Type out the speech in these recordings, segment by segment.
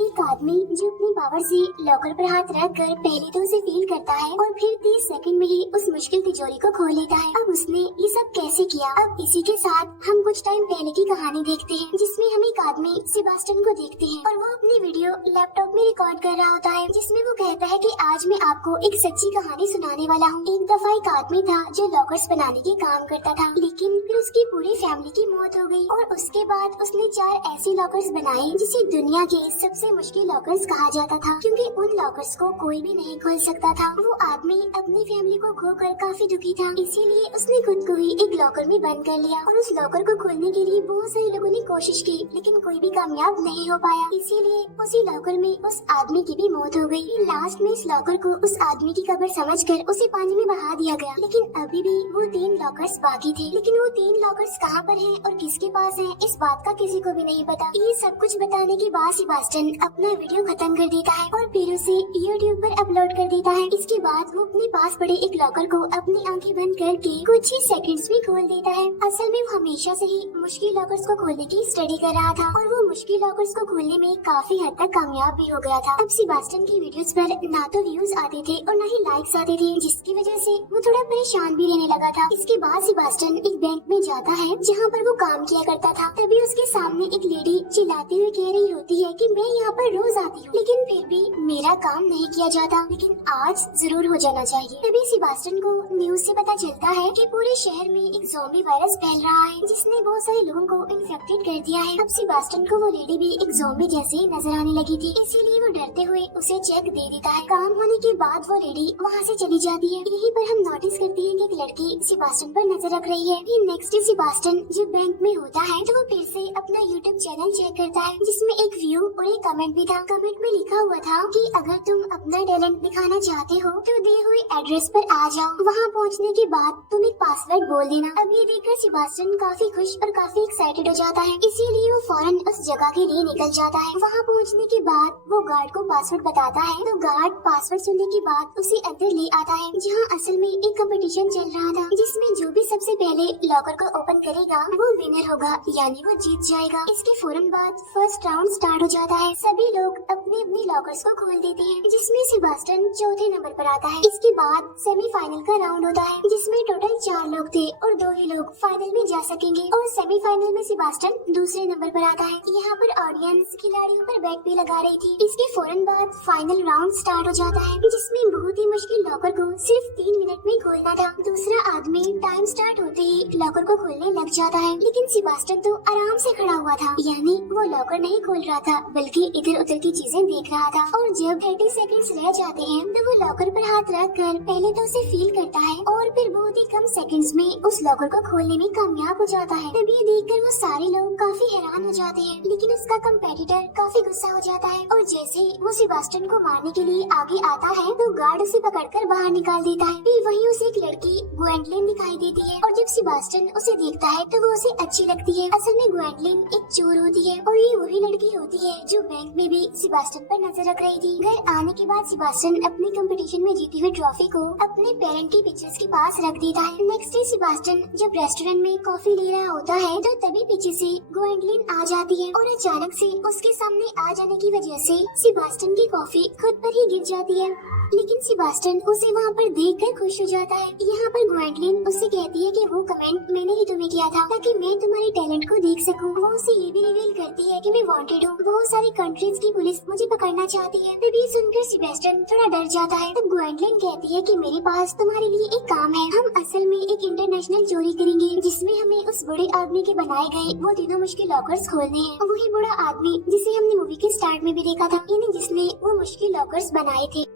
एक आदमी जो अपने पावर से लॉकर पर हाथ रख कर पहले तो उसे फील करता है और फिर 30 सेकंड में ही उस मुश्किल तिजोरी को खोल लेता है। अब उसने ये सब कैसे किया? अब इसी के साथ हम कुछ टाइम पहले की कहानी देखते हैं जिसमें हम एक आदमी सेबास्टियन को देखते हैं और वो अपनी वीडियो लैपटॉप में रिकॉर्ड कर रहा होता है जिसमें वो कहता है कि आज मैं आपको एक सच्ची कहानी सुनाने वाला हूँ। एक दफा एक आदमी था जो लॉकर्स बनाने के काम करता था, लेकिन फिर उसकी पूरी फैमिली की मौत हो गई और उसके बाद उसने 4 ऐसे लॉकर्स बनाए जिसे दुनिया के सबसे मुश्किल लॉकर्स कहा जाता था, क्योंकि उन लॉकर्स को कोई भी नहीं खोल सकता था। वो आदमी अपनी फैमिली को खोकर काफी दुखी था, इसीलिए उसने खुद को ही एक लॉकर में बंद कर लिया और उस लॉकर को खोलने के लिए बहुत सारे लोगों ने कोशिश की, लेकिन कोई भी कामयाब नहीं हो पाया। इसीलिए उसी लॉकर में उस आदमी की भी मौत हो गई। लास्ट में इस लॉकर को उस आदमी की कब्र समझकर उसे पानी में बहा दिया गया, लेकिन अभी भी वो 3 लॉकर्स बाकी थे। लेकिन वो 3 लॉकर्स कहाँ पर हैं और किसके पास हैं, इस बात का किसी को भी नहीं पता। ये सब कुछ बताने के बाद सेबास्टियन अपना वीडियो खत्म कर देता है और फिर उसे यूट्यूब पर अपलोड कर देता है। इसके बाद वो अपने पास पड़े एक लॉकर को अपनी आंखें बंद करके कुछ ही सेकंड्स में खोल देता है। असल में वो हमेशा से ही मुश्किल लॉकर्स को खोलने की स्टडी कर रहा था और वो मुश्किल लॉकर्स को खोलने में काफी हद तक कामयाब भी हो गया था। अब सेबास्टियन की वीडियोस पर ना तो व्यूज आते थे और न ही लाइक्स आते थे, जिसकी वजह से वो थोड़ा परेशान भी रहने लगा था। इसके बाद सेबास्टियन एक बैंक में जाता है जहाँ पर वो काम किया करता था। तभी उसके सामने एक लेडी चिल्लाते हुए कह रही होती है कि मैं यहाँ पर रोज आती हूँ, लेकिन फिर भी मेरा काम नहीं किया जाता, लेकिन आज जरूर हो जाना चाहिए। तभी सेबास्टियन को न्यूज से पता चलता है कि पूरे शहर में एक ज़ॉम्बी वायरस फैल रहा है जिसने बहुत सारे लोगों को इन्फेक्टेड कर दिया है। अब सेबास्टियन को वो लेडी भी एक ज़ॉम्बी जैसे ही नजर आने लगी थी, इसीलिए वो डरते हुए उसे चेक दे देता है। काम होने के बाद वो लेडी वहाँ से चली जाती है। यहीं पर हम नोटिस करते हैं कि एक लड़की सेबास्टियन पर नजर रख रही है। फिर नेक्स्ट डे सेबास्टियन जब बैंक में होता है तो वो फिर से अपना यूट्यूब चैनल चेक करता है जिसमें एक व्यू और एक कमेंट भी था। कमेंट में लिखा हुआ था कि अगर तुम अपना टैलेंट दिखाना चाहते हो तो दिए हुए एड्रेस पर आ जाओ, वहाँ पहुँचने के बाद तुम एक पासवर्ड बोल देना। अब ये देखकर सेबास्टियन काफी खुश और काफी एक्साइटेड हो जाता है, इसीलिए वो फौरन उस जगह के लिए निकल जाता है। वहाँ पहुँचने के बाद वो गार्ड को पासवर्ड बताता है तो गार्ड पासवर्ड सुनने के बाद उसे अंदर ले आता है, जहाँ असल में एक कंपटीशन चल रहा था जिसमें जो भी सबसे पहले लॉकर को ओपन करेगा वो विनर होगा, यानी वो जीत जाएगा। इसके फौरन बाद फर्स्ट राउंड स्टार्ट हो जाता है। सभी लोग अपने अपने लॉकर्स को खोल देते हैं, जिसमें सेबास्टियन चौथे नंबर पर आता है। इसके बाद सेमीफाइनल का राउंड होता है जिसमें टोटल 4 लोग थे और 2 ही लोग फाइनल में जा सकेंगे और सेमीफाइनल में सेबास्टियन दूसरे नंबर पर आता है। यहाँ पर ऑडियंस खिलाड़ियों पर बैट भी लगा रही थी। इसके फौरन बाद फाइनल राउंड स्टार्ट हो जाता है जिसमें बहुत ही मुश्किल लॉकर को सिर्फ 3 मिनट में खोलना था। दूसरा आदमी टाइम स्टार्ट होते ही लॉकर को खोलने लग जाता है, लेकिन सेबास्टियन तो आराम से खड़ा हुआ था, यानी वो लॉकर नहीं खोल रहा था बल्कि इधर उधर की चीजें देख रहा था। और जब 30 सेकंड्स रह जाते हैं तो वो लॉकर पर हाथ रख कर पहले तो उसे फील करता है और फिर बहुत ही कम सेकंड्स में उस लॉकर को खोलने में कामयाब हो जाता है। तभी ये देखकर वो सारे लोग काफी हैरान हो जाते हैं, लेकिन उसका कंपेटिटर काफी गुस्सा हो जाता है और जैसे वो सेबास्टियन को मारने के लिए आगे आता है तो गार्ड उसे पकड़कर बाहर निकाल देता है। फिर वहीं उसे एक लड़की ग्वेंडलिन दिखाई देती है और जब सेबास्टियन उसे देखता है तो वो उसे अच्छी लगती है। असल में ग्वेंडलिन एक चोर होती है और ये वही लड़की होती है जो बैंक में भी सेबास्टियन पर नजर रख रही थी। घर आने के बाद सेबास्टियन अपने कंपटीशन में जीती हुई ट्रॉफी को अपने पेरेंट की पिक्चर्स के पास रख देता है। नेक्स्ट डे सेबास्टियन जब रेस्टोरेंट में कॉफी ले रहा होता है तो तभी पीछे से ग्वेंडलिन आ जाती है और अचानक से उसके सामने आ जाने की वजह से सेबास्टियन की कॉफी खुद पर ही गिर जाती है, लेकिन सेबास्टियन उसे वहाँ पर देखकर खुश हो जाता है। यहाँ पर ग्वेंडलिन उससे कहती है कि वो कमेंट मैंने ही तुम्हें किया था ताकि मैं तुम्हारे टैलेंट को देख सकूं। वो उसे ये भी रिवील करती है कि मैं वांटेड हूँ, बहुत सारी कंट्रीज की पुलिस मुझे पकड़ना चाहती है। तभी सुनकर सेबास्टियन थोड़ा डर जाता है। तब ग्वेंडलिन कहती है कि मेरे पास तुम्हारे लिए एक काम है। हम असल में एक इंटरनेशनल चोरी करेंगे जिसमें हमें उस बड़े आदमी के बनाए गए वो तीनों मुश्किल लॉकर्स खोलने हैं। वही बड़ा आदमी जिसे हमने मूवी के स्टार्ट में भी देखा था, यानी जिसने वो मुश्किल लॉकर्स बनाए थे।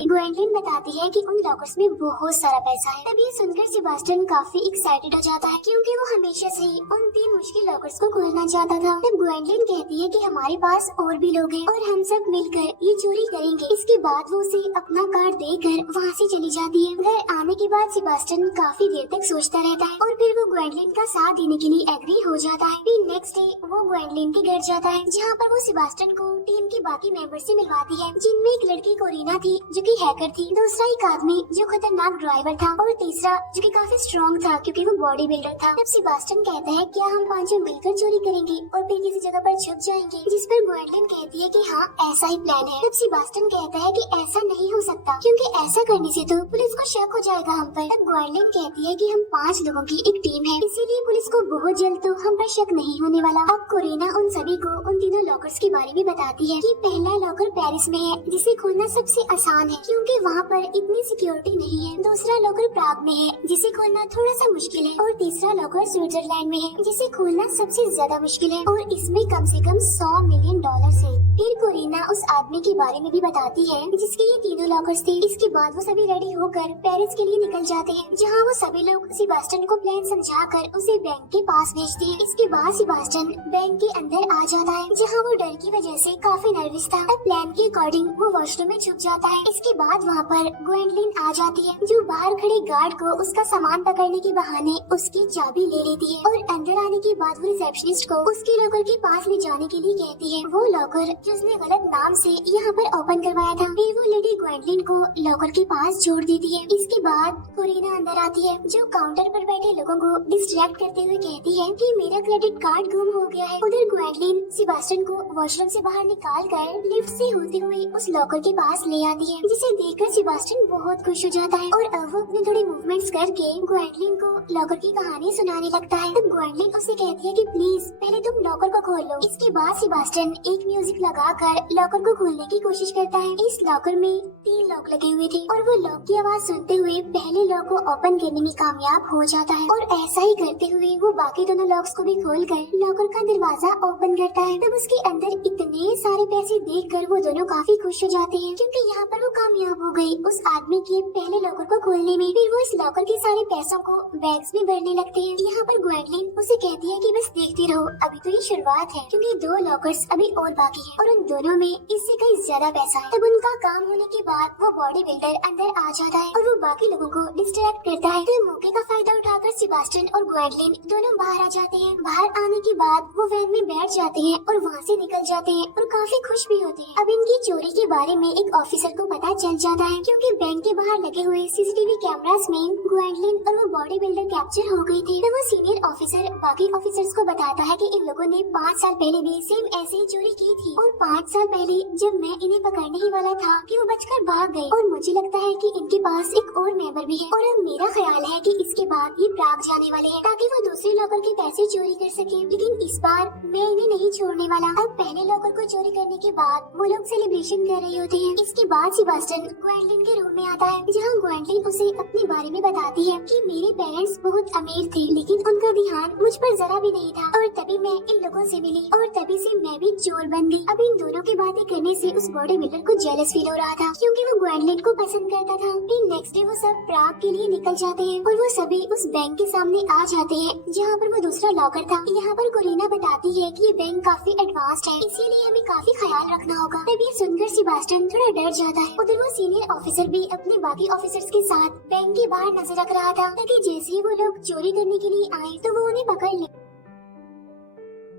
ग्वेंडलिन बताती है कि उन लॉकर्स में बहुत सारा पैसा है। तभी सुनकर सेबास्टियन काफी एक्साइटेड हो जाता है क्योंकि वो हमेशा से ही उन 3 मुश्किल लॉकर्स को खोलना चाहता था। तब ग्वेंडलिन कहती है कि हमारे पास और भी लोग हैं और हम सब मिलकर ये चोरी करेंगे। इसके बाद वो उसे अपना कार्ड देकर वहाँ से चली जाती है। घर आने के बाद सेबास्टियन काफी देर तक सोचता रहता है और फिर वो ग्वेंडलिन का साथ देने के लिए एग्री हो जाता है। फिर नेक्स्ट डे वो ग्वेंडलिन के घर जाता है जहाँ पर वो सेबास्टियन को टीम की बाकी मेंबर से मिलवाती है, जिनमें एक लड़की कोरिना थी जो कि हैकर थी, दूसरा एक आदमी जो खतरनाक ड्राइवर था और तीसरा जो कि काफी स्ट्रॉन्ग था क्योंकि वो बॉडी बिल्डर था। तब सेबास्टियन कहता है क्या हम पांचों मिलकर चोरी करेंगे और फिर किसी जगह पर छुप जाएंगे, जिस पर ग्वेंडलिन कहती है कि हाँ ऐसा ही प्लान है। तब सेबास्टियन कहता है कि ऐसा नहीं हो सकता क्योंकि ऐसा करने से तो पुलिस को शक हो जाएगा हम पर। तब ग्वेंडलिन कहती है कि हम 5 लोगों की एक टीम है, इसीलिए पुलिस को बहुत जल्द तो हम पर शक नहीं होने वाला। अब कोरिना उन सभी को उन तीनों लॉकर्स के बारे में बताती है कि पहला लॉकर पेरिस में है जिसे खोलना सबसे आसान है क्योंकि वहाँ पर इतनी सिक्योरिटी नहीं है, दूसरा लॉकर प्राग में है जिसे खोलना थोड़ा सा मुश्किल है और तीसरा लॉकर स्विट्जरलैंड में है जिसे खोलना सबसे ज्यादा मुश्किल है और इसमें कम से कम $100 मिलियन है। फिर कोरिना उस आदमी के बारे में भी बताती है जिसके ये तीनों लॉकर्स थे। इसके बाद वो सभी रेडी होकर पेरिस के लिए निकल जाते हैं, जहाँ वो सभी लोग सेबास्टियन को प्लान समझाकर उसे बैंक के पास भेजते हैं। इसके बाद सेबास्टियन बैंक के अंदर आ जाता है, जहाँ वो डर की वजह से काफी नर्वस था। अब प्लान के अकॉर्डिंग वो वॉशरूम में छुप जाता है। इसके बाद वहाँ पर ग्वेंडलिन आ जाती है जो बाहर खड़े गार्ड को उसका सामान पकड़ने के बहाने उसकी चाबी ले लेती है और अंदर आने के बाद वो रिसेप्शनिस्ट को उसके लॉकर के पास ले जाने के लिए कहती है। वो लॉकर जो उसने गलत नाम से यहाँ पर ओपन करवाया था, फिर वो लेडी ग्वेंडलिन को लॉकर के पास छोड़ देती है। इसके बाद कोरिना अंदर आती है जो काउंटर पर बैठे लोगों को डिस्ट्रैक्ट करते हुए कहती है कि मेरा क्रेडिट कार्ड गुम हो गया है। उधर ग्वेंडलिन सेबास्टियन को वॉशरूम से बाहर निकाल कर लिफ्ट से होते हुए उस लॉकर के पास ले आती है, जिसे देखकर सेबास्टियन बहुत खुश हो जाता है और अब वो अपने थोड़े मूवमेंट्स करके ग्वेंडलिन को लॉकर की कहानी सुनाने लगता है। तब ग्वेंडलिन उसे कहती है कि प्लीज पहले तुम लॉकर को खोल लो। इसके बाद सेबास्टियन एक म्यूजिक लगाकर लॉकर को खोलने की कोशिश करता है। इस लॉकर में 3 लॉक लगे हुए थे और वो लॉक की आवाज सुनते हुए पहले लॉक को ओपन करने में कामयाब हो जाता है और ऐसा ही करते हुए वो बाकी दोनों लॉक्स को भी खोलकर लॉकर का दरवाजा ओपन करता है। तब उसके अंदर इतने सारे पैसे देखकर वो दोनों काफी खुश हो जाते हैं क्योंकि यहाँ पर वो कामयाब हो गई उस आदमी के पहले लॉकर को खोलने में। फिर वो इस लॉकर के सारे पैसों को बैग्स में भरने लगते हैं। यहाँ पर ग्वेंडलिन उसे कहती है कि बस देखती रहो, अभी तो ये शुरुआत है क्योंकि 2 लॉकर्स अभी और बाकी है और उन दोनों में इससे कहीं ज्यादा पैसा है। तब उनका काम होने के बाद वो बॉडी बिल्डर अंदर आ जाता है और वो बाकी लोगों को डिस्ट्रैक्ट करता है। तो मौके का फायदा उठाकर सेबास्टियन और ग्वेंडलिन दोनों बाहर आ जाते हैं। बाहर आने के बाद वो वैन में बैठ जाते हैं और वहाँ से निकल जाते हैं और काफी खुश भी होते हैं। अब इनकी चोरी के बारे में एक ऑफिसर को पता चल जाता है क्योंकि बैंक के बाहर लगे हुए सीसीटीवी कैमरास में ग्वेंडलिन और वो बॉडी बिल्डर कैप्चर हो गई थी। तो वो सीनियर ऑफिसर बाकी ऑफिसर्स को बताता है कि इन लोगों ने 5 साल पहले भी सेम ऐसे ही चोरी की थी और 5 साल पहले जब मैं इन्हें पकड़ने ही वाला था कि वो बचकर भाग गए और मुझे लगता है कि इनके पास एक और मेंबर भी है और अब मेरा ख्याल है कि इसके बाद ये प्राग जाने वाले हैं ताकि वो दूसरे लॉकर के पैसे चोरी कर सके, लेकिन इस बार मैं इन्हें नहीं छोड़ने वाला। अब पहले लॉकर को चोरी करने के बाद वो लोग सेलिब्रेशन कर रहे होते हैं। इसके बाद सेबास्टियन ग्वेंडलिन के रूम में आता है जहाँ ग्वेंडलिन उसे अपने बारे में बताती है कि मेरे पेरेंट्स बहुत अमीर थे लेकिन उनका ध्यान मुझ पर जरा भी नहीं था और तभी मैं इन लोगों से मिली और तभी से मैं भी चोर बन गई। अब इन दोनों की बातें करने से उस बॉडी बिल्डर को जेलस फील हो रहा था क्योंकि वो ग्वेंडलिन को पसंद करता था। फिर नेक्स्ट डे वो सब प्राग के लिए निकल जाते हैं और वो सभी उस बैंक के सामने आ जाते हैं जहाँ पर वो दूसरा लॉकर था। यहाँ पर कोरिना बताती है कि ये बैंक काफी एडवांस्ड है, इसीलिए हमें काफी ख्याल रखना होगा। तब ये सुनकर सेबास्टियन थोड़ा डर जाता है। उधर वो सीनियर ऑफिसर भी अपने बाकी ऑफिसर्स के साथ बैंक के बाहर नजर रख रहा था ताकि जैसे ही वो लोग चोरी करने के लिए आए तो वो उन्हें पकड़ ले।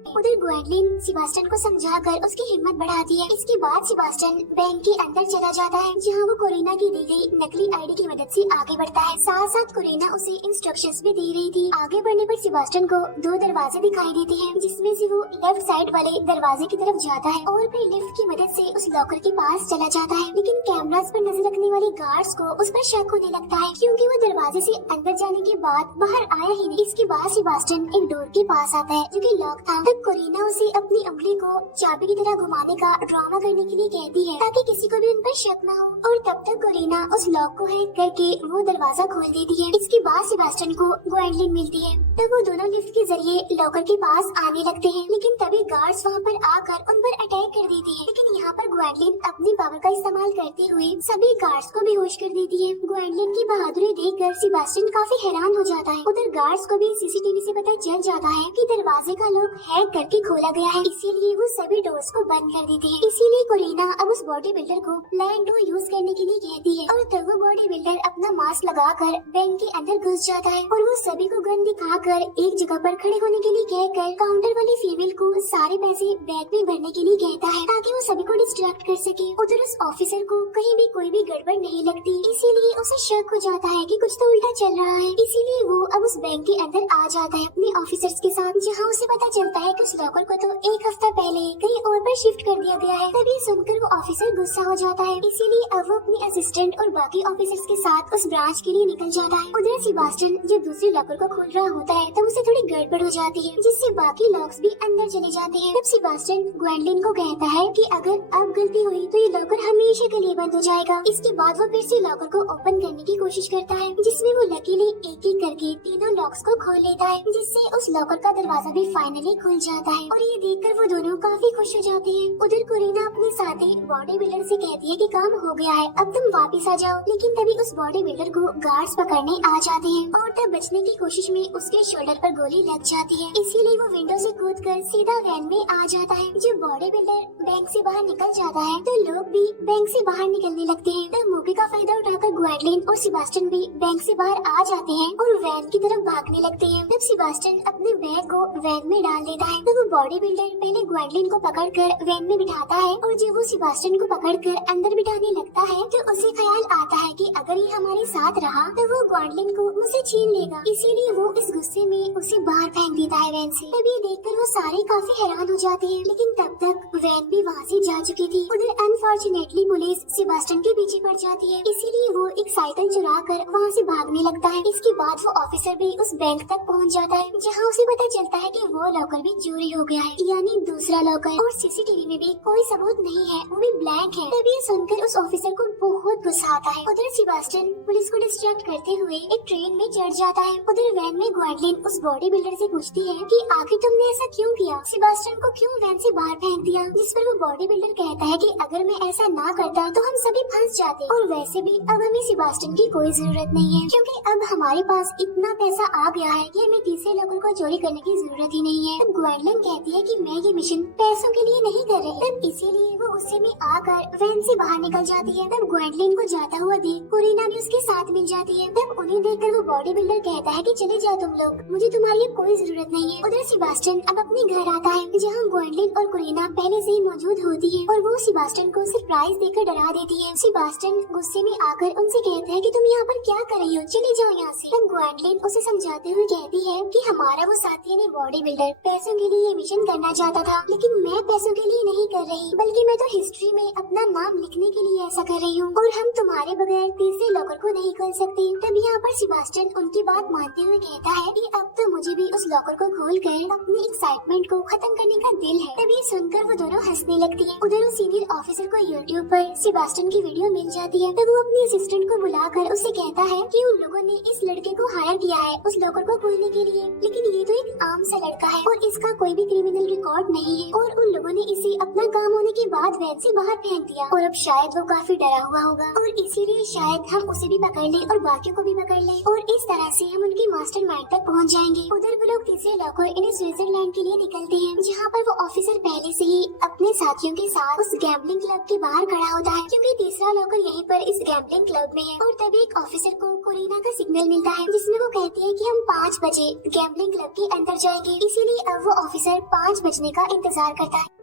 उधर ग्वेंडलिन सेबास्टियन को समझाकर उसकी हिम्मत बढ़ाती है। इसके बाद सेबास्टियन बैंक के अंदर चला जाता है जहाँ वो कोरिना की दी गई नकली आईडी की मदद से आगे बढ़ता है। साथ साथ कोरिना उसे इंस्ट्रक्शंस भी दे रही थी। आगे बढ़ने पर सेबास्टियन को 2 दरवाजे दिखाई देते हैं जिसमें से वो लेफ्ट साइड वाले दरवाजे की तरफ जाता है और फिर लिफ्ट की मदद से उस लॉकर के पास चला जाता है, लेकिन कैमरास पर नजर रखने वाले गार्ड्स को उस पर शक होने लगता है क्योंकि वो दरवाजे से अंदर जाने के बाद बाहर आया ही नहीं। इसके बाद सेबास्टियन एक डोर के पास आता है जो कि लॉक था। कोरिना उसे अपनी उंगली को चाबी की तरह घुमाने का ड्रामा करने के लिए कहती है ताकि किसी को भी उन पर शक न हो और तब तक कोरिना उस लॉक को हैक करके वो दरवाजा खोल देती है। इसके बाद सेबास्टियन को ग्वेंडलिन मिलती है तब वो दोनों लिफ्ट के जरिए लॉकर के पास आने लगते हैं, लेकिन तभी गार्ड्स वहाँ पर आकर उन पर अटैक कर देती है। लेकिन यहाँ पर ग्वेंडलिन अपनी पावर का इस्तेमाल करते हुए सभी गार्ड्स को बेहोश कर देती है। ग्वेंडलिन की बहादुरी देखकर सेबास्टियन काफी हैरान हो जाता है। उधर गार्ड्स को भी सीसीटीवी से पता चल जाता है कि दरवाजे का लॉक हैक हैक करके खोला गया है, इसीलिए वो सभी डोर्स को बंद कर देते हैं। इसीलिए कोरिना अब उस बॉडी बिल्डर को प्लान 2 यूज करने के लिए कहती है और तब वो बॉडी बिल्डर अपना मास्क लगाकर बैंक के अंदर घुस जाता है और वो सभी को गन दिखाकर एक जगह पर खड़े होने के लिए कहकर काउंटर वाली फीमेल को सारे पैसे बैग में भरने के लिए कहता है ताकि वो सभी को डिस्ट्रैक्ट कर सके। उधर उस ऑफिसर को कहीं भी कोई भी गड़बड़ नहीं लगती, इसीलिए उसे शक हो जाता है कि कुछ तो उल्टा चल रहा है। इसीलिए वो अब उस बैंक के अंदर आ जाता है अपने ऑफिसर्स के साथ, जहाँ उसे पता चलता है कि उस लॉकर को तो एक हफ्ता पहले कहीं और पर शिफ्ट कर दिया गया है। तभी सुनकर वो ऑफिसर गुस्सा हो जाता है, इसीलिए अब वो अपनी असिस्टेंट और बाकी ऑफिसर्स के साथ उस ब्रांच के लिए निकल जाता है। उधर सेबास्टियन जब दूसरे लॉकर को खोल रहा होता है तब उसे थोड़ी गड़बड़ हो जाती है, जिससे बाकी लॉक्स भी अंदर चले जाते हैं। तब सेबास्टियन ग्वेंडलिन को कहता है कि अगर अब गलती हुई तो ये लॉकर हमेशा के लिए बंद हो जाएगा। इसके बाद वो फिर से लॉकर को ओपन करने की कोशिश करता है, जिसमें वो लकीली एक एक करके तीनों लॉक्स को खोल लेता है, जिससे उस लॉकर का दरवाजा भी फाइनली खुल जाता है और ये देखकर वो दोनों काफी खुश हो जाते हैं। उधर कोरिना अपने साथी बॉडी बिल्डर से कहती है कि काम हो गया है, अब तुम वापस आ जाओ। लेकिन तभी उस बॉडी बिल्डर को गार्ड्स पकड़ने आ जाते हैं और तब बचने की कोशिश में उसके शोल्डर पर गोली लग जाती है, इसीलिए वो विंडो से कूदकर सीधा वैन में आ जाता है। जब बॉडी बिल्डर बैंक से बाहर निकल जाता है तो लोग भी बैंक से बाहर निकलने लगते हैं। तब मौके का फायदा उठाकर ग्वेंडलिन और सेबास्टियन भी बैंक से बाहर आ जाते हैं और वैन की तरफ भागने लगते हैं। तब सेबास्टियन अपने बैग को वैन में डाल देता है। तब वो बॉडी बिल्डर पहले ग्वेंडलिन को पकड़कर वैन में बिठाता है और जब वो सेबास्टियन को पकड़कर अंदर बिठाने लगता है तो उसे ख्याल आता है कि अगर ये हमारे साथ रहा तो वो ग्वेंडलिन को मुझसे छीन लेगा, इसीलिए वो इस गुस्से में उसे बाहर फेंक देता है वैन से। तब ये देखकर वो सारे काफी हैरान हो जाते हैं, लेकिन तब तक वैन भी वहाँ से जा चुकी थी। उधर अनफॉर्चुनेटली पुलिस सेबास्टियन के पीछे पड़ जाती है, इसीलिए वो एक साइकिल चुरा कर वहाँ से भागने लगता है। इसके बाद वो ऑफिसर भी उस बैंक तक पहुँच जाता है, जहाँ उसे पता चलता है कि वो लॉकर भी चोरी हो गया है, यानी दूसरा लॉकर, और सीसीटीवी में भी कोई सबूत नहीं है, वो भी ब्लैंक है। तभी सुनकर उस ऑफिसर को बहुत गुस्सा आता है। उधर सेबास्टियन पुलिस को डिस्ट्रैक्ट करते हुए एक ट्रेन में चढ़ जाता है। उधर वैन में ग्वेंडलिन उस बॉडी बिल्डर से पूछती है कि आखिर तुमने ऐसा क्यों किया, सेबास्टियन को क्यों वैन से बाहर फेंक दिया, जिस पर वो बॉडी बिल्डर कहता है कि अगर मैं ऐसा ना करता तो हम सभी फंस जाते, और वैसे भी अब हमें सेबास्टियन की कोई जरूरत नहीं है, क्योंकि अब हमारे पास इतना पैसा आ गया है कि हमें तीसरे लॉकर को चोरी करने की जरूरत ही नहीं है। तब ग्वेंडलिन कहती है कि मैं ये मिशन पैसों के लिए नहीं कर रही, तब इसीलिए वो गुस्से में आकर वैन से बाहर निकल जाती है। तब ग्वेंडलिन को जाता हुआ देख कोरिना भी उसके साथ मिल जाती है। तब उन्हें देखकर वो बॉडी बिल्डर कहता है कि चले जाओ तुम लोग, मुझे तुम्हारी अब कोई जरूरत नहीं है। उधर सेबास्टियन अब अपने घर आता है, जहाँ ग्वेंडलिन और कोरिना पहले से ही मौजूद होती है और वो सेबास्टियन को सरप्राइज देकर डरा देती है। सेबास्टियन गुस्से में आकर उनसे कहता है कि तुम यहाँ पर क्या कर रही हो, चले जाओ यहाँ से। तब ग्वेंडलिन उसे समझाते हुए कहती है कि हमारा वो साथी ने बॉडी बिल्डर पैसों के लिए ये मिशन करना चाहता था, लेकिन मैं पैसों के लिए नहीं कर रही, बल्कि मैं तो हिस्ट्री में अपना नाम लिखने के लिए ऐसा कर रही हूँ, और हम तुम्हारे बगैर तीसरे लॉकर को नहीं खोल सकते। तब यहाँ पर सेबास्टियन उनकी बात मानते हुए कहता है कि अब तो मुझे भी उस लॉकर को खोलकर अपनी एक्साइटमेंट को खत्म करने का दिल है। तभी सुनकर वो दोनों हंसने लगती है। उधर उस सीनियर ऑफिसर को यूट्यूब पर सेबास्टियन की वीडियो मिल जाती है। तब वो अपनी असिस्टेंट को बुलाकर उससे कहता है कि उन लोगों ने इस लड़के को हायर किया है उस लॉकर को खोलने के लिए, लेकिन ये तो एक आम सा लड़का है और इसका कोई भी क्रिमिनल रिकॉर्ड नहीं है, और उन लोगों ने इसे अपना काम होने के बाद वैन से बाहर फेंक दिया, और अब शायद वो काफी डरा हुआ होगा और इसीलिए शायद हम उसे भी पकड़ ले और बाकियों को भी पकड़ ले, और इस तरह से हम उनके मास्टरमाइंड तक पहुंच जाएंगे। उधर वो लोग तीसरे लॉकर इन्हें स्विट्जरलैंड के लिए निकलते हैं, जहाँ पर वो ऑफिसर पहले से ही अपने साथियों के साथ उस गैम्बलिंग क्लब के बाहर खड़ा होता है, क्योंकि तीसरा लॉकर यहीं पर इस गैम्बलिंग क्लब में है। और तभी एक ऑफिसर को कोरिना का सिग्नल मिलता है, जिसमें वो कहती है कि हम 5 बजे गैम्बलिंग क्लब के अंदर जाएंगे, इसीलिए अब वो ऑफिसर 5 बजने का इंतजार करता है।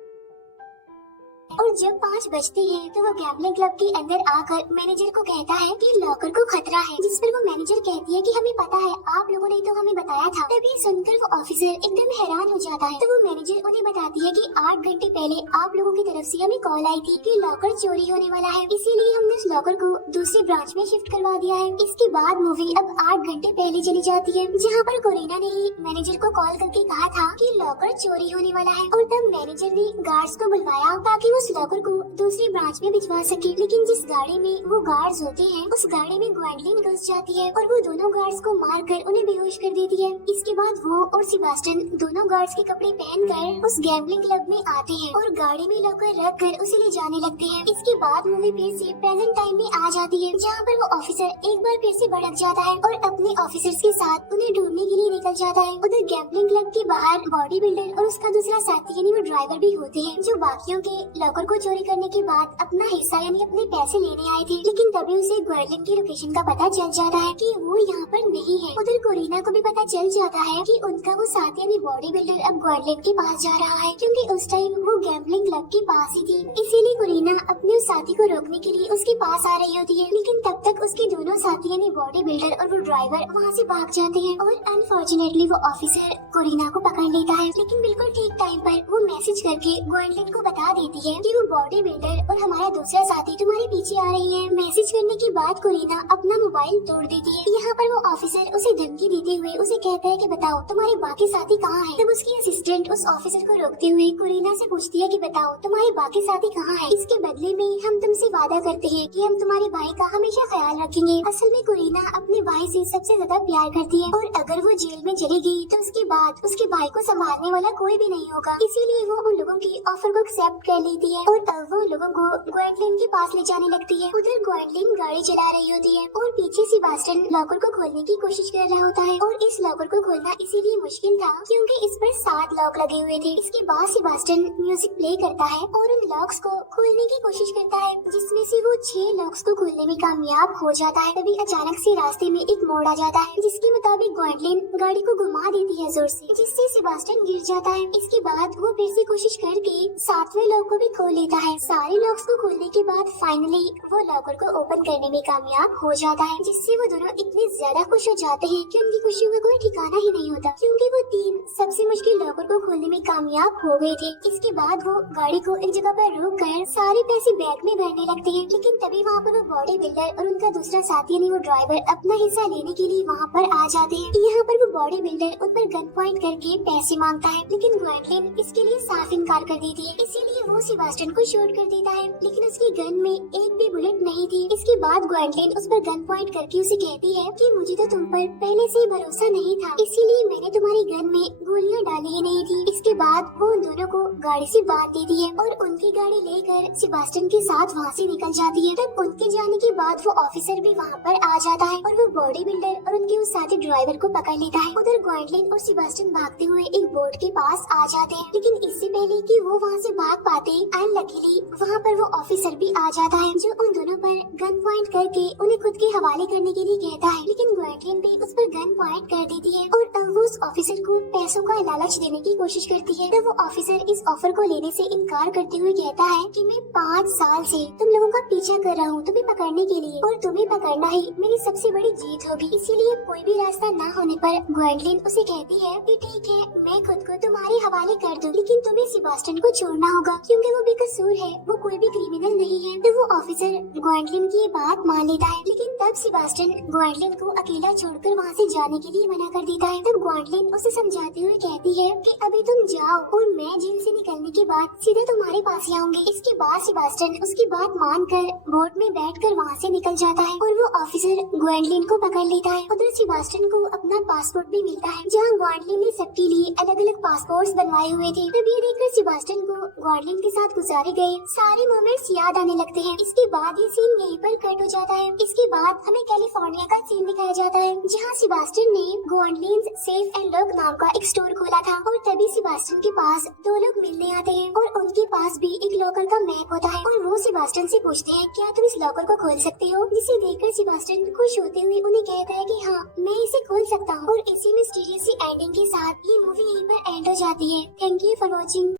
और जब 5 बजते हैं तो वो गैम्बलिंग क्लब के अंदर आकर मैनेजर को कहता है कि लॉकर को खतरा है, जिस पर वो मैनेजर कहती है कि हमें पता है, आप लोगों ने तो हमें बताया था। तभी सुनकर वो ऑफिसर एकदम हैरान हो जाता है। तो वो मैनेजर उन्हें बताती है कि 8 घंटे पहले आप लोगों की तरफ से हमें कॉल आई थी कि लॉकर चोरी होने वाला है, इसीलिए हमने उस लॉकर को दूसरे ब्रांच में शिफ्ट करवा दिया है। इसके बाद मूवी अब 8 घंटे पहले चली जाती है, जहाँ पर कोरिना ने ही मैनेजर को कॉल करके कहा था कि लॉकर चोरी होने वाला है, और तब मैनेजर ने गार्ड्स को बुलवाया ताकि वो उस लॉकर को दूसरी ब्रांच में भिजवा सके। लेकिन जिस गाड़ी में वो गार्ड्स होते हैं उस गाड़ी में ग्वेंडलिन घुस जाती है और वो दोनों गार्ड्स को मारकर उन्हें बेहोश कर देती है। इसके बाद वो और सेबास्टियन दोनों गार्ड्स के कपड़े पहनकर उस गैम्बलिंग क्लब में आते हैं और गाड़ी में लॉकर रख कर उसे ले जाने लगते हैं। इसके बाद मूवी फिर से प्रेजेंट टाइम में आ जाती है, जहाँ पर वो ऑफिसर एक बार फिर से भड़क जाता है और अपने ऑफिसर्स के साथ उन्हें ढूंढने के लिए निकल जाता है। उधर गैम्बलिंग क्लब के बाहर बॉडी बिल्डर और उसका दूसरा साथी यानी वो ड्राइवर भी होते हैं, जो बाकियों के लॉकर को चोरी करने के बाद अपना हिस्सा यानी अपने पैसे लेने आए थे। लेकिन तभी उसे ग्वेंडलिन की लोकेशन का पता चल जाता है कि वो यहाँ पर नहीं है। उधर कोरिना को भी पता चल जाता है कि उनका वो साथी यानी बॉडी बिल्डर अब ग्वेंडलिन के पास जा रहा है, क्योंकि उस टाइम वो गैम्बलिंग क्लब के पास ही थी। इसीलिए कोरिना अपने उस साथी को रोकने के लिए उसके पास आ रही होती है। लेकिन तब तक उसके दोनों साथी यानी बॉडी बिल्डर और वो ड्राइवर वहाँ से भाग जाते हैं और अनफॉर्चुनेटली वो ऑफिसर कोरिना को पकड़ लेता है। लेकिन बिल्कुल ठीक टाइम पर वो मैसेज करके ग्वेंडलिन को बता देती है कि वो बॉडी बिल्डर और हमारा दूसरा साथी तुम्हारे पीछे आ रही है। मैसेज करने के बाद कोरिना अपना मोबाइल तोड़ देती है। यहाँ पर वो ऑफिसर उसे धमकी देते हुए उसे कहता है कि बताओ तुम्हारे बाकी साथी कहाँ हैं। तब उसकी असिस्टेंट उस ऑफिसर को रोकते हुए कोरिना से पूछती है कि बताओ तुम्हारे बाकी साथी कहाँ हैं। इसके बदले में हम तुमसे वादा करते हैं कि हम तुम्हारे भाई का हमेशा ख्याल रखेंगे। असल में कोरिना अपने भाई से सबसे ज्यादा प्यार करती है और अगर वो जेल में चली गई तो उसके बाद उसके भाई को संभालने वाला कोई भी नहीं होगा। इसीलिए वो उन लोगों की ऑफर को एक्सेप्ट कर लेती है और अब वो लोगों को ग्वेंडलिन के पास ले जाने लगती है। उधर ग्वेंडलिन गाड़ी चला रही होती है और पीछे सेबास्टियन लॉकर को खोलने की कोशिश कर रहा होता है और इस लॉकर को खोलना इसीलिए मुश्किल था क्योंकि इस पर 7 लॉक लगे हुए थे। इसके बाद सेबास्टियन म्यूजिक प्ले करता है और उन लॉक्स को खोलने की कोशिश करता है, जिसमें से वो 6 लॉक्स को खोलने में कामयाब हो जाता है। तभी अचानक से रास्ते में एक मोड़ आ जाता है, जिसके मुताबिक ग्वेंडलिन गाड़ी को घुमा देती है जोर से, जिससे सेबास्टियन गिर जाता है। इसके बाद वो फिर से कोशिश करके 7वें लॉक को भी खोल लेता है। सारे लॉक्स को खोलने के बाद फाइनली वो लॉकर को ओपन करने में कामयाब हो जाता है, जिससे वो दोनों इतने ज्यादा खुश हो जाते हैं कि उनकी खुशी का कोई ठिकाना ही नहीं होता, क्योंकि वो 3 सबसे मुश्किल लॉकर को खोलने में कामयाब हो गए थे। इसके बाद वो गाड़ी को एक जगह पर रोक कर सारे पैसे बैग में भरने लगते हैं। लेकिन तभी वहाँ पर वो बॉडी बिल्डर और उनका दूसरा साथी यानी वो ड्राइवर अपना हिस्सा लेने के लिए वहाँ पर आ जाते हैं। यहाँ पर वो बॉडी बिल्डर उन पर गन पॉइंट करके पैसे मांगता है, लेकिन ग्वेंडलिन इसके लिए साफ इनकार कर देती है। इसीलिए वो सेबास्टियन को शूट कर देता है, लेकिन उसकी गन में एक भी बुलेट नहीं थी। इसके बाद ग्वेंडलिन उस पर गन पॉइंट करके उसे कहती है कि मुझे तो तुम पर पहले से ही भरोसा नहीं था, इसीलिए मैंने तुम्हारी गन में गोलियां डाली ही नहीं थी। इसके बाद वो उन दोनों को गाड़ी से बांध देती है और उनकी गाड़ी लेकर सेबास्टियन के साथ वहाँ से निकल जाती है। तब उनके जाने के बाद वो ऑफिसर भी वहाँ पर आ जाता है और वो बॉडी बिल्डर और उनके उस साथी ड्राइवर को पकड़ लेता है। उधर ग्वेंडलिन और सेबास्टियन भागते हुए एक बोट के पास आ जाते हैं, लेकिन इससे पहले कि वो वहाँ से भाग पाते अनलकीली वहाँ पर वो ऑफिसर भी आ जाता है, जो उन दोनों पर गन पॉइंट करके उन्हें खुद के हवाले करने के लिए कहता है। लेकिन ग्वेंडलिन भी उस पर गन पॉइंट कर देती है और अब वो उस ऑफिसर को पैसों का लालच देने की कोशिश करती है। तब वो ऑफिसर इस ऑफर को लेने से इनकार करते हुए कहता है कि मैं 5 साल से तुम लोगों का पीछा कर रहा हूँ तुम्हें पकड़ने के लिए, और तुम्हें पकड़ना ही मेरी सबसे बड़ी जीत होगी। इसीलिए कोई भी रास्ता न होने पर ग्वेंडलिन उसे कहती है कि ठीक है मैं खुद को तुम्हारे हवाले कर दूं, लेकिन तुम्हें सेबास्टियन को छोड़ना होगा क्योंकि वो बेकसूर है, वो कोई भी क्रिमिनल नहीं है। तो वो ऑफिसर ग्वेंडलिन की ये बात मान लेता है, लेकिन तब सेबास्टियन ग्वेंडलिन को अकेला छोड़कर वहाँ से जाने के लिए मना कर देता है। तब ग्वेंडलिन उसे समझाते हुए कहती है कि अभी तुम जाओ और मैं जेल से निकलने के बाद सीधे तुम्हारे पास ही आऊंगी। इसके बाद सेबास्टियन उसकी बात मानकर बोट में बैठकर वहाँ से निकल जाता है और वो ऑफिसर ग्वेंडलिन को पकड़ लेता है। उधर सेबास्टियन को अपना पासपोर्ट भी मिलता है, जहाँ ग्वेंडलिन ने सबके लिए अलग अलग पासपोर्ट बनवाए हुए थे। तब ये देखकर सेबास्टियन को ग्वेंडलिन के साथ गुजारे गए सारे मोमेंट्स याद आने लगते हैं। इसके बाद ये सीन यहीं पर कट हो जाता है। इसके बाद हमें कैलिफोर्निया का सीन दिखाया जाता है, जहाँ सेबास्टियन ने ग्वेंडलिन सेफ एंड लॉक नाम का एक स्टोर खोला था और तभी सेबास्टियन के पास 2 लोग मिलने आते हैं और उनके पास भी एक लॉकर का मैप होता है और वो सेबास्टियन से पूछते हैं क्या तुम इस लॉकर को खोल सकते हो, जिसे देखकर सेबास्टियन खुश होते हुए उन्हें कहता है कि हाँ मैं इसे खोल सकता हूँ। और इसी मिस्टीरियस एंडिंग के साथ ये मूवी यहीं पर एंड हो जाती है। Thank you for watching.